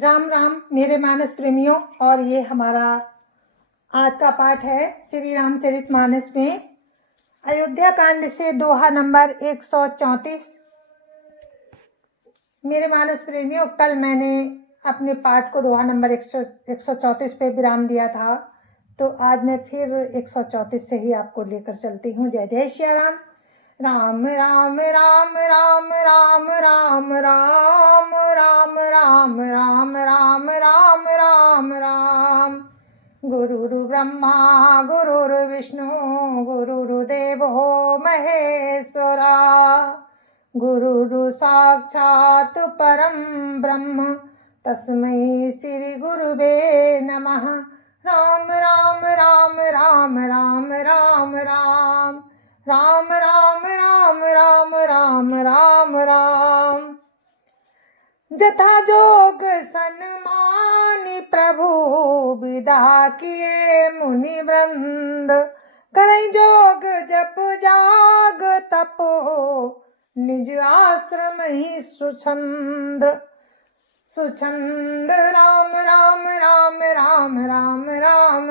राम राम मेरे मानस प्रेमियों। और ये हमारा आज का पाठ है श्री रामचरितमानस में अयोध्या कांड से दोहा नंबर 134। मेरे मानस प्रेमियों, कल मैंने अपने पाठ को दोहा नंबर 134 पे विराम दिया था, तो आज मैं फिर 134 से ही आपको लेकर चलती हूँ। जय जय श्री राम। राम राम राम राम राम राम राम राम राम राम राम राम राम राम। गुरुर् ब्रह्मा गुरुर्विष्णु गुरुर्देवो महेश्वरा, गुरुर् साक्षात् परं ब्रह्म तस्मै श्री गुरुवे नमः। राम राम राम राम राम राम राम राम राम राम राम राम राम राम। जथा जोग सन्मानी प्रभु विदा किए मुनि वृंद, करई जोग जप जाग तपो निज आश्रम ही सुछंद। सुछंद राम राम राम राम राम राम राम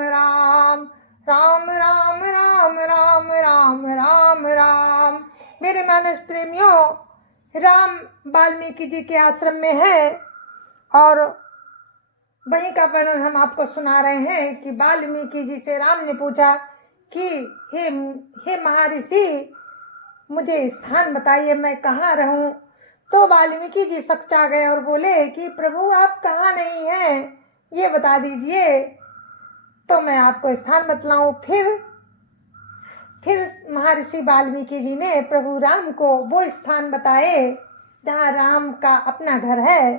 राम राम राम राम राम राम राम। मेरे मानस प्रेमियों, राम वाल्मीकि जी के आश्रम में है और वहीं का वर्णन हम आपको सुना रहे हैं कि वाल्मीकि जी से राम ने पूछा कि हे महर्षि, मुझे स्थान बताइए, मैं कहाँ रहूं। तो वाल्मीकि जी सकचा गए और बोले कि प्रभु आप कहाँ नहीं हैं, ये बता दीजिए तो मैं आपको स्थान बतलाऊं। फिर महर्षि वाल्मीकि जी ने प्रभु राम को वो स्थान बताए जहाँ राम का अपना घर है।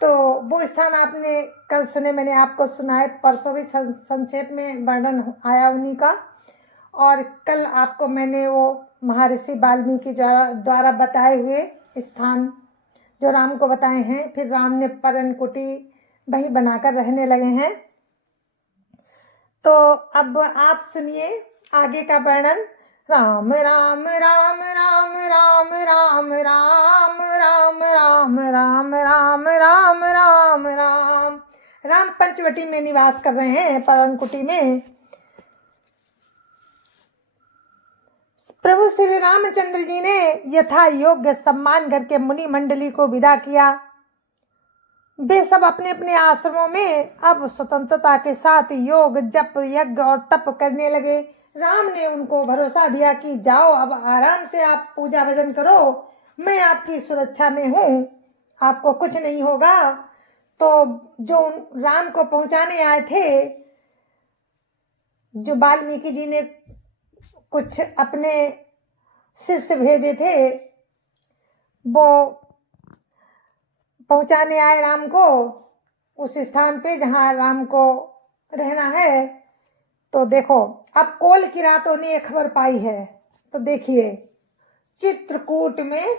तो वो स्थान आपने कल सुने, मैंने आपको सुनाए, परसों भी संक्षेप में वर्णन आया उन्हीं का। और कल आपको मैंने वो महर्षि वाल्मीकि द्वारा बताए हुए स्थान जो राम को बताए हैं। फिर राम ने परनकुटी वही बनाकर रहने लगे हैं। तो अब आप सुनिए आगे का वर्णन। राम राम राम राम राम राम राम राम राम राम राम राम राम राम। राम पंचवटी में निवास कर रहे हैं, परनकुटी में। प्रभु श्री रामचंद्र जी ने यथा योग्य सम्मान करके मुनि मंडली को विदा किया। वे सब अपने अपने आश्रमों में अब स्वतंत्रता के साथ योग जप यज्ञ और तप करने लगे। राम ने उनको भरोसा दिया कि जाओ, अब आराम से आप पूजा भजन करो, मैं आपकी सुरक्षा में हूँ, आपको कुछ नहीं होगा। तो जो राम को पहुंचाने आए थे, जो वाल्मीकि जी ने कुछ अपने शिष्य भेजे थे, वो पहुंचाने आए राम को उस स्थान पे जहां राम को रहना है। तो देखो, अब कोल की रातों ने खबर पाई है। तो देखिए चित्रकूट में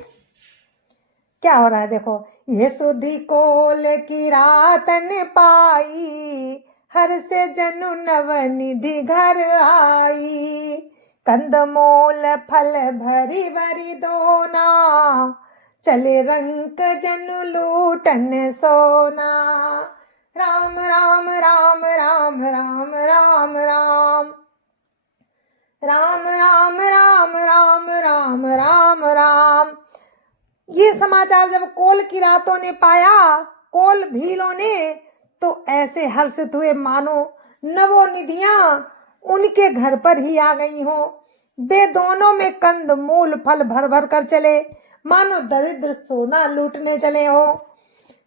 क्या हो रहा है। देखो, ये सुधी कोल की रातन पाई, हर से जनु नवनिधि घर आई। कंदमूल फल भरी भरी दोना, चले रंक जनु लूटन सोना। राम राम राम राम राम राम राम राम राम राम राम राम राम राम। ये समाचार जब कोल की रातों ने पाया, कोल भीलों ने, तो ऐसे हर्षित हुए मानो नवोनिधियां उनके घर पर ही आ गई हो। वे दोनों में कंद मूल फल भर भर कर चले, मानो दरिद्र सोना लूटने चले हो।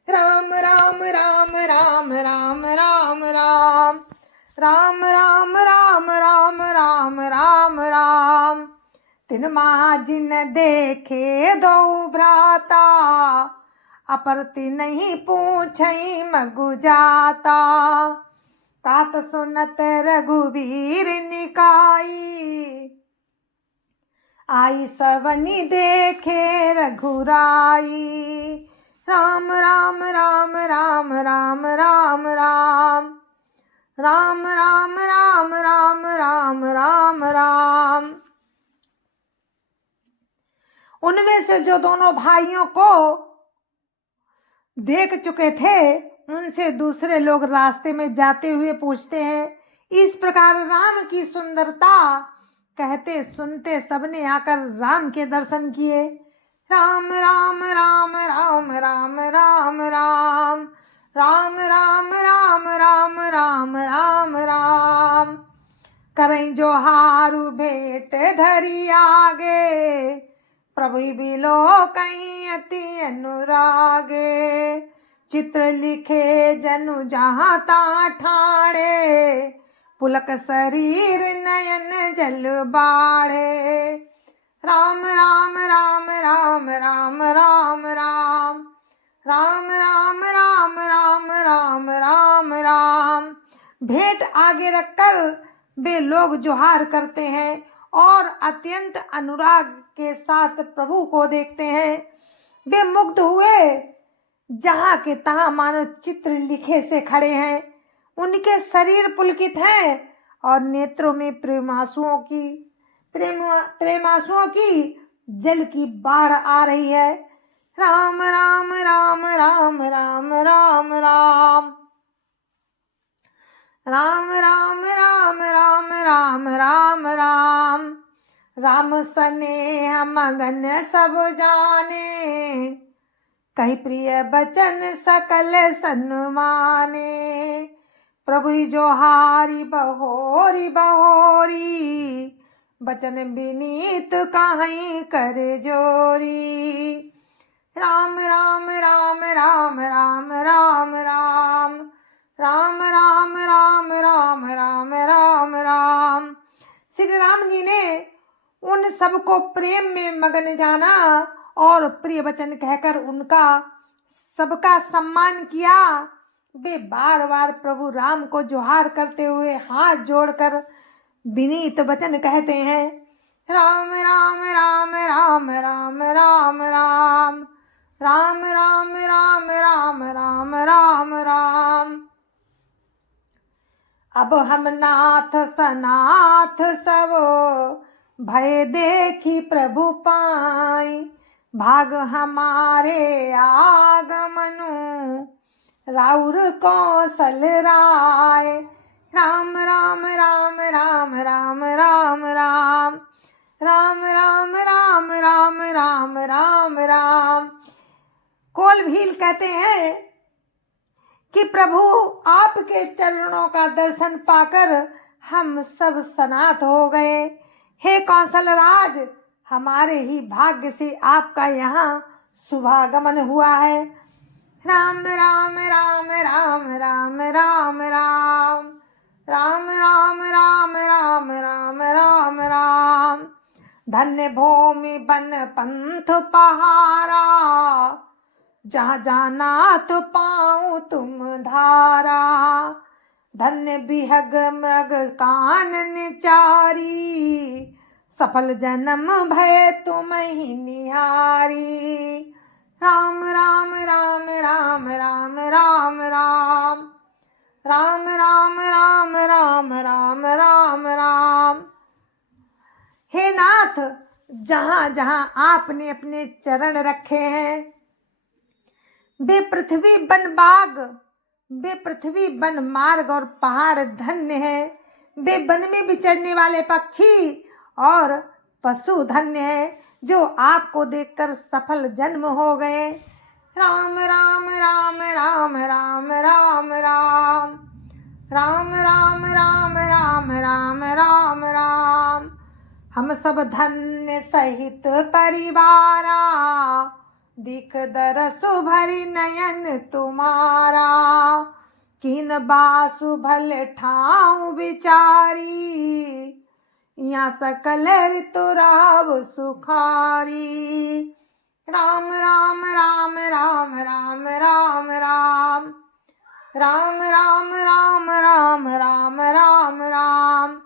राम राम राम राम राम राम राम राम राम राम राम राम राम राम। तिन जिन देखे दो भ्राता, अपर नहीं पूछई मगु जाता। तात सुनत रघुवीर निकाई, आई सवनी देखे रघुराई। राम राम राम राम राम राम राम राम राम राम राम राम राम राम। उनमें से जो दोनों भाइयों को देख चुके थे, उनसे दूसरे लोग रास्ते में जाते हुए पूछते हैं। इस प्रकार राम की सुंदरता कहते सुनते सबने आकर राम के दर्शन किए। राम राम राम राम राम राम राम राम राम राम राम राम राम राम करई जो हारू भेंट धरी आगे, प्रभु बिलो कहीं अति अनुरागे। चित्र लिखे जनु जहाँ ता ठाणे, पुलक शरीर नयन जल बाढ़े। राम राम राम राम राम राम राम राम राम राम राम राम राम राम। भेंट आगे रखकर वे लोग जोहार करते हैं और अत्यंत अनुराग के साथ प्रभु को देखते हैं। वे मुग्ध हुए, जहाँ के तहाँ मानो चित्र लिखे से खड़े हैं। उनके शरीर पुलकित हैं और नेत्रों में प्रेमांसुओं की जल की बाढ़ आ रही है। राम राम राम राम राम राम राम राम राम राम राम राम राम राम राम स्नेह मगन सब जाने, कही प्रिय बचन सकल सन्माने। प्रभु जो हारी बहोरी बहोरी, बचन विनीत काहीं कर जोरी। राम राम राम राम राम राम राम राम राम राम राम राम राम राम। श्री राम जी ने उन सबको प्रेम में मगन जाना और प्रिय वचन कहकर उनका सबका सम्मान किया। वे बार बार प्रभु राम को जोहार करते हुए हाथ जोड़कर विनीत वचन कहते हैं। राम राम राम राम राम राम राम राम राम राम राम राम राम राम। अब हम नाथ सनाथ सब, भय देखी प्रभु पाई। भाग हमारे आगमनु, राउर कौशल राय। राम राम राम राम राम राम राम राम राम राम राम राम राम राम। कोल भील कहते हैं कि प्रभु आपके चरणों का दर्शन पाकर हम सब सनाथ हो गए। हे कौशल राज, हमारे ही भाग्य से आपका यहाँ शुभागमन हुआ है। राम राम राम राम राम राम राम राम राम राम राम राम राम राम। धन्य भूमि बन पंथ पहारा, जहाँ जाना तो पाऊँ तुम धारा। धन्य बिहग मृग कानन चारी, सफल जन्म भय तुम ही निहारी। राम राम राम राम राम राम राम राम राम राम राम राम राम राम। हे नाथ, जहाँ जहाँ आपने अपने चरण रखे हैं, वे पृथ्वी वन बाग, वे पृथ्वी वन मार्ग और पहाड़ धन्य है। वे वन में विचरने वाले पक्षी और पशु धन्य है, जो आपको देखकर सफल जन्म हो गए। राम राम राम राम राम राम राम राम राम राम राम राम राम राम। हम सब धन्य सहित परिवारा, दिख दरसु भरी नयन तुम्हारा। किन बासु भल ठाऊ बिचारी, यहाँ सकल ऋतु राव सुखारी। राम राम राम राम राम राम राम राम राम राम राम राम राम राम।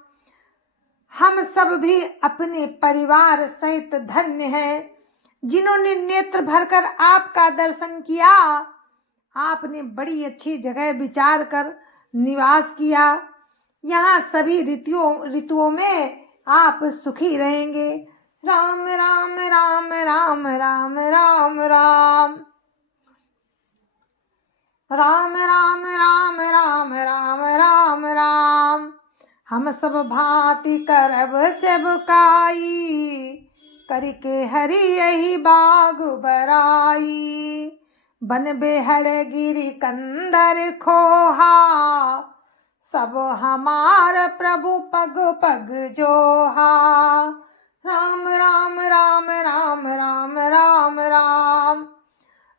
हम सब भी अपने परिवार सहित धन्य हैं, जिन्होंने नेत्र भरकर आपका दर्शन किया। आपने बड़ी अच्छी जगह विचार कर निवास किया। यहाँ सभी ऋतुओं में आप सुखी रहेंगे। राम राम राम राम राम राम राम। राम राम राम राम राम राम राम। हम सब भांति करब सेवकाई, करके हरि यही बाग बराई। बन बेहड़ गिरी कंदर खोहा, सब हमार प्रभु पग पग जोहा। राम राम राम राम राम राम राम।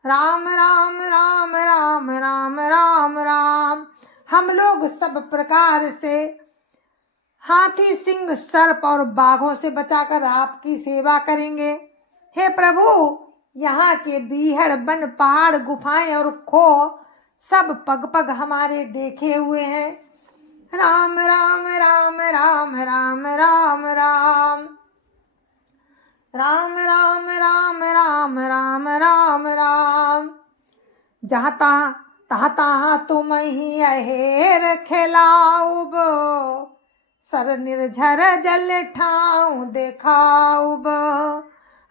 राम राम राम राम राम राम राम। हम लोग सब प्रकार से हाथी, सिंह, सर्प और बाघों से बचाकर आपकी सेवा करेंगे। हे प्रभु, यहाँ के बीहड़, वन, पहाड़, गुफाएं और खो सब पग पग हमारे देखे हुए हैं। राम राम राम राम राम राम राम। राम राम राम राम राम राम राम। जहाँ तहाँ तुम ही अहेर खिलाऊब, सर निर्झर जल ठाऊं देखाऊब।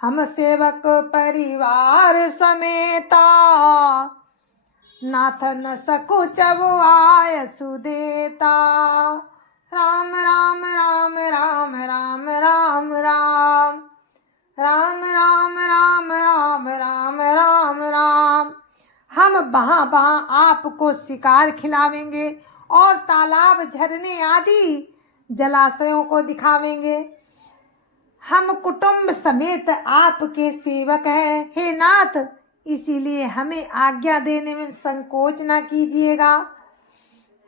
हम सेवक परिवार समेता, नाथ न सकुचब आय सुदेता। राम राम राम राम राम राम राम। राम राम राम राम राम राम राम। हम बहाँ बहाँ आपको शिकार खिलावेंगे और तालाब, झरने आदि जलाशयों को दिखावेंगे। हम कुटुंब समेत आपके सेवक हैं हे नाथ, इसीलिए हमें आज्ञा देने में संकोच न कीजिएगा।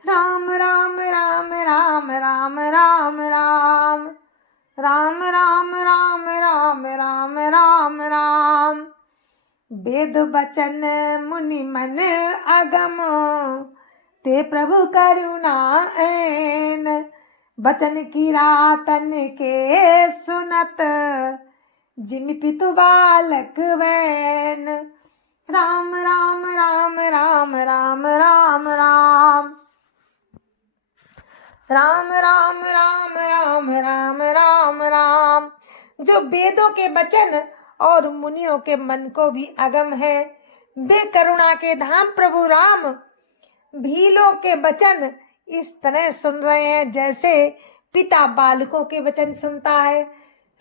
राम राम राम राम राम राम राम। राम राम राम राम राम राम राम। वेद वचन मुनि मन अगम, ते प्रभु करुणा ऐन। बचन किरातन के सुनत, जिमि पितु बालक वैन। राम राम राम राम राम राम राम। राम राम राम राम राम राम राम। जो वेदों के वचन और मुनियों के मन को भी अगम है, वे करुणा के धाम प्रभु राम भीलों के वचन इस तरह सुन रहे हैं जैसे पिता बालकों के वचन सुनता है।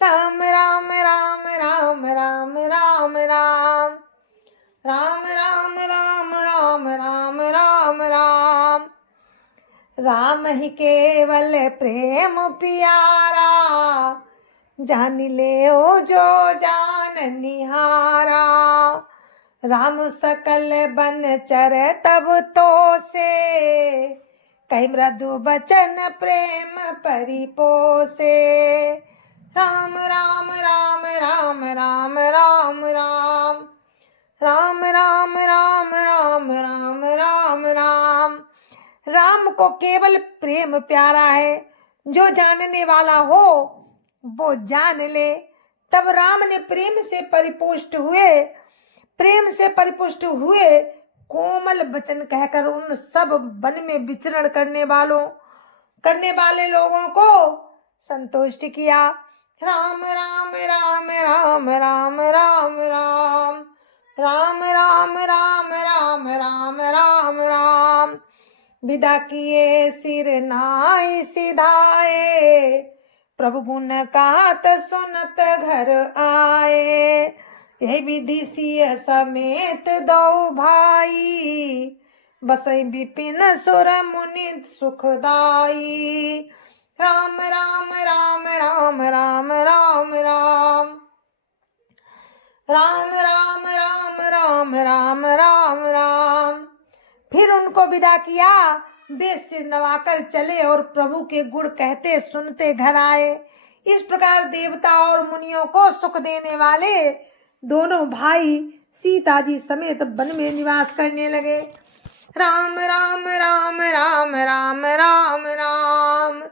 राम राम राम राम राम राम राम। राम राम राम राम राम राम राम। राम ही केवल प्रेम प्यारा, जान ले ओ जो जान निहारा। राम सकल बन चर तब तो से, कई मृदु बचन प्रेम परिपोसे। राम राम राम राम राम राम राम। राम राम राम राम राम राम राम। राम को केवल प्रेम प्यारा है, जो जानने वाला हो वो जान ले। तब राम ने प्रेम से परिपुष्ट हुए कोमल वचन कहकर उन सब वन में विचरण करने वाले लोगों को संतुष्ट किया। राम राम राम राम राम राम राम। राम राम राम राम राम राम राम। विदा किए सिर नाई सिधाए, प्रभु गुण गात सुनत घर आए। यही विधि सिय समेत दो भाई, बसई विपिन सुर मुनि सुखदाई। राम राम राम राम राम राम राम। राम राम राम राम राम राम राम। फिर उनको विदा किया, वे सिर नवाकर चले और प्रभु के गुण कहते सुनते घर आए। इस प्रकार देवता और मुनियों को सुख देने वाले दोनों भाई सीता जी समेत वन में निवास करने लगे। राम राम राम राम राम राम राम।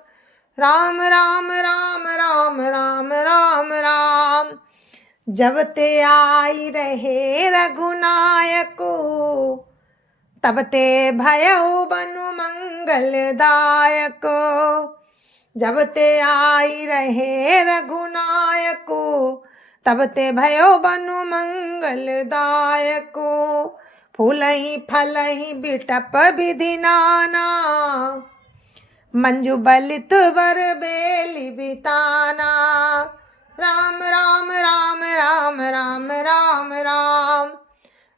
राम राम राम राम राम राम राम। जब ते आई रहे रघुनायको, तब ते भयउ बनु मंगलदायक। जब ते आई रहे रघुनायको, तब ते भयउ बनु मंगलदायक। फूलहि फलहि बिटप विधि नाना, मंजू बलित वर बेली बिताना। राम राम राम राम राम राम राम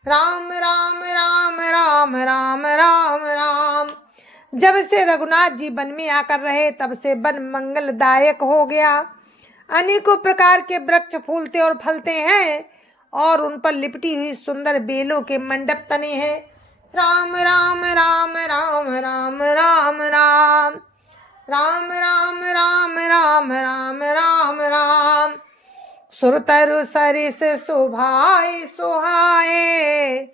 राम राम राम राम राम राम राम। जब से रघुनाथ जी वन में आकर रहे तब से वन मंगलदायक हो गया। अनेकों प्रकार के वृक्ष फूलते और फलते हैं और उन पर लिपटी हुई सुंदर बेलों के मंडप तने हैं। राम राम राम राम राम राम राम राम राम राम राम राम राम राम। सुरतरु सरिस शोभाए सुहाए,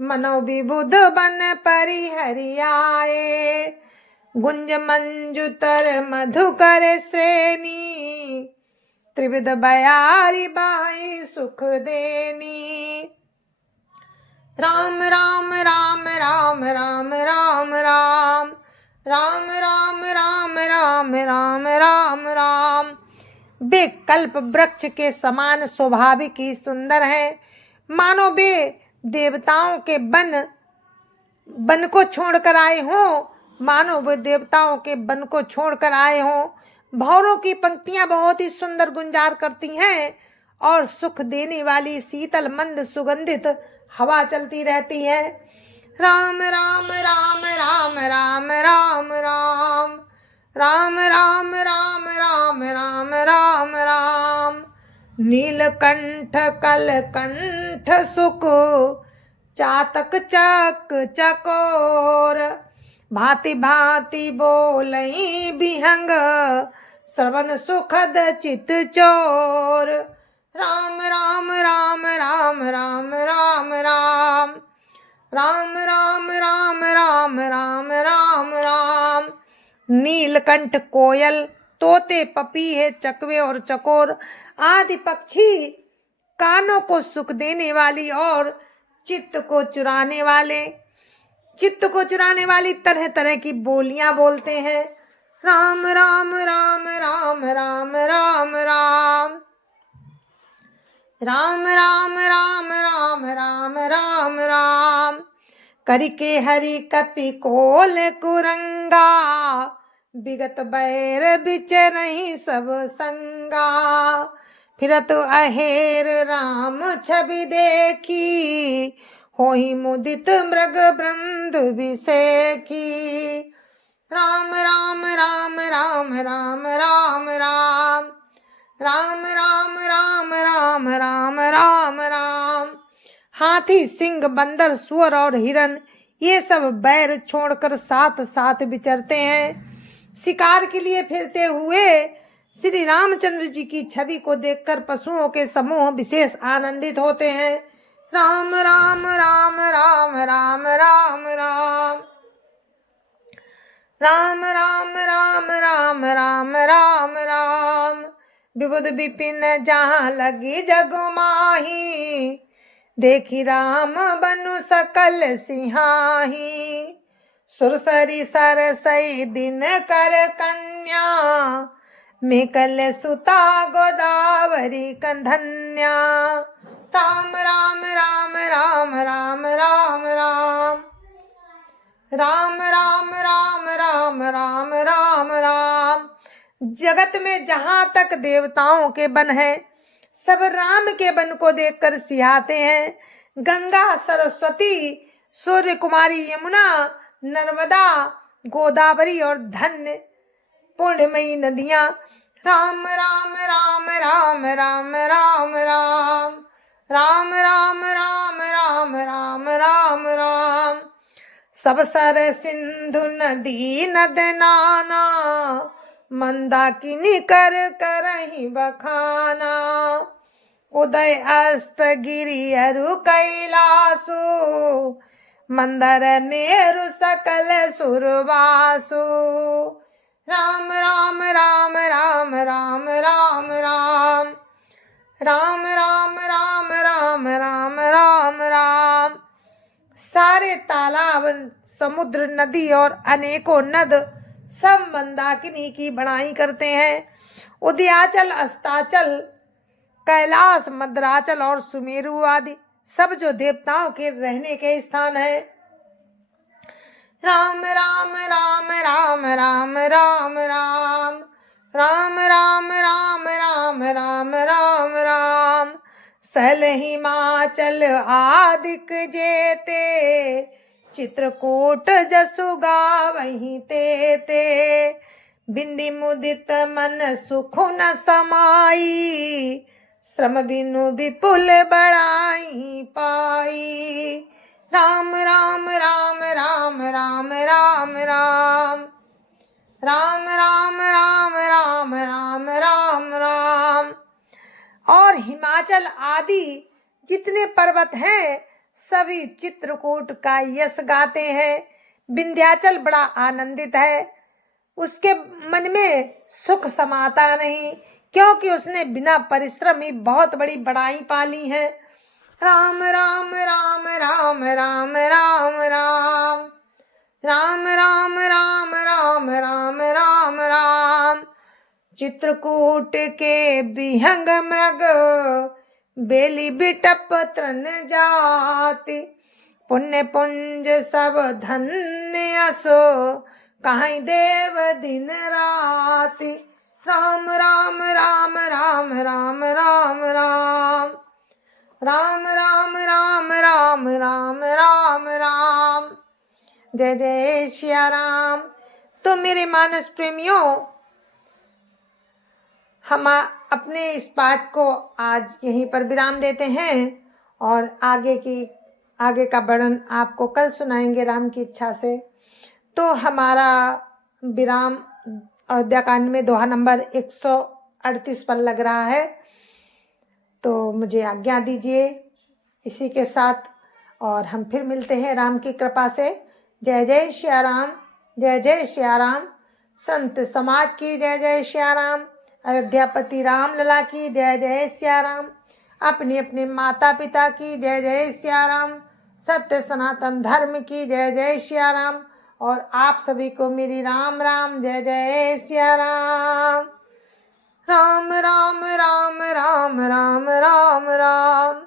मनो विबुध बन परिहरियाए। गुंज मंजुतर मधुकर श्रेणी, त्रिविध बयारी बाई सुख देनी। राम राम राम राम राम राम राम राम राम राम राम राम राम राम। वे कल्प वृक्ष के समान स्वाभाविक ही सुंदर है, मानो वे देवताओं के वन को छोड़कर आए हों, मानो वे देवताओं के वन को छोड़कर आए हों। भौरों की पंक्तियां बहुत ही सुंदर गुंजार करती हैं और सुख देने वाली शीतल मंद सुगंधित हवा चलती रहती है। राम राम राम राम राम राम राम राम राम राम राम राम राम राम। नीलकंठ कलकंठ सुख, चातक चक चकोर, भांति भांति बोलई बिहंग, श्रवण सुखद चित चोर। राम राम राम राम राम राम राम राम राम राम राम राम राम राम। नीलकंठ कोयल, तोते, पपीहे, चकवे और चकोर आदि पक्षी कानों को सुख देने वाली और चित्त को चुराने वाली तरह तरह की बोलियां बोलते हैं। राम राम राम राम राम राम राम राम राम राम राम राम राम राम। करिके हरि कपि कोल कुरंगा, विगत बैर बिचरहि सब संगा। फिरत अहेर राम छवि देखी, होहि मुदित मृग बृंद विसेखी। राम राम राम राम राम राम राम राम राम राम राम राम राम राम। हाथी, सिंह, बंदर, सुअर और हिरन ये सब बैर छोड़कर साथ साथ विचरते हैं। शिकार के लिए फिरते हुए श्री रामचंद्र जी की छवि को देखकर पशुओं के समूह विशेष आनंदित होते हैं। राम राम राम राम राम राम राम राम राम राम राम राम राम राम। विबुध विपिन जहाँ लगी जग माही, देखी राम बनु सकल सिंहाही। सुरसरी सरसई दिन कर कन्या, मेकल सुता गोदावरी कंधन्या। राम राम राम राम राम राम राम राम राम राम राम राम राम राम। जगत में जहाँ तक देवताओं के वन है, सब राम के वन को देखकर सिहाते हैं। गंगा, सरस्वती, सूर्य कुमारी, यमुना, नर्मदा, गोदावरी और धन्य पुण्यमयी नदियाँ। राम राम राम राम राम राम राम राम राम राम राम राम राम राम। सब सर सिंधु नदी नद नाना, मंदाकिनी कर करहि बखाना। उदय अस्त गिरि अरु कैलासु, मंदर मेरु सकल सुरवासु। राम राम राम राम राम राम राम राम राम राम राम राम राम राम। सारे तालाब, समुद्र, नदी और अनेकों नद सब मंदाकिनी की बड़ाई करते हैं। उदयाचल, अस्ताचल, कैलाश, मद्राचल और सुमेरु आदि सब जो देवताओं के रहने के स्थान है। राम राम राम राम राम राम राम राम राम राम राम राम राम राम सल हिमाचल आदिक जेते चित्रकूट जसु गावहीं ते बिंदी मुदित मन सुख न समाई श्रम बिनु विपुल बड़ाई पाई। राम राम राम राम राम राम राम राम राम राम राम राम राम राम। और हिमाचल आदि जितने पर्वत हैं सभी चित्रकूट का यश गाते हैं। विंध्याचल बड़ा आनंदित है, उसके मन में सुख समाता नहीं, क्योंकि उसने बिना परिश्रम ही बहुत बड़ी बड़ाई पाली है। राम राम राम राम राम राम राम राम राम राम राम राम राम राम चित्रकूट के विहंग मृग बेली बिटप तृण जाति पुण्य पुंज सब धन्य असो कहीं देव दिन राति। राम राम राम राम राम राम राम राम राम राम राम राम राम राम। जय जय श्या राम। तो मेरे मानस प्रेमियों, हम अपने इस पाठ को आज यहीं पर विराम देते हैं और आगे का वर्णन आपको कल सुनाएंगे राम की इच्छा से। तो हमारा विराम अयोध्या कांड में दोहा नंबर 138 पर लग रहा है। तो मुझे आज्ञा दीजिए इसी के साथ, और हम फिर मिलते हैं राम की कृपा से। जय जय श्या राम, जय जय श्या राम। संत समाज की जय जय श्या राम। अयोध्यापति राम लला की जय जय श्या राम। अपने अपने माता पिता की जय जय श्या राम। सत्य सनातन धर्म की जय जय श्या राम। और आप सभी को मेरी राम राम जय जय श्या राम। राम राम राम राम राम राम राम।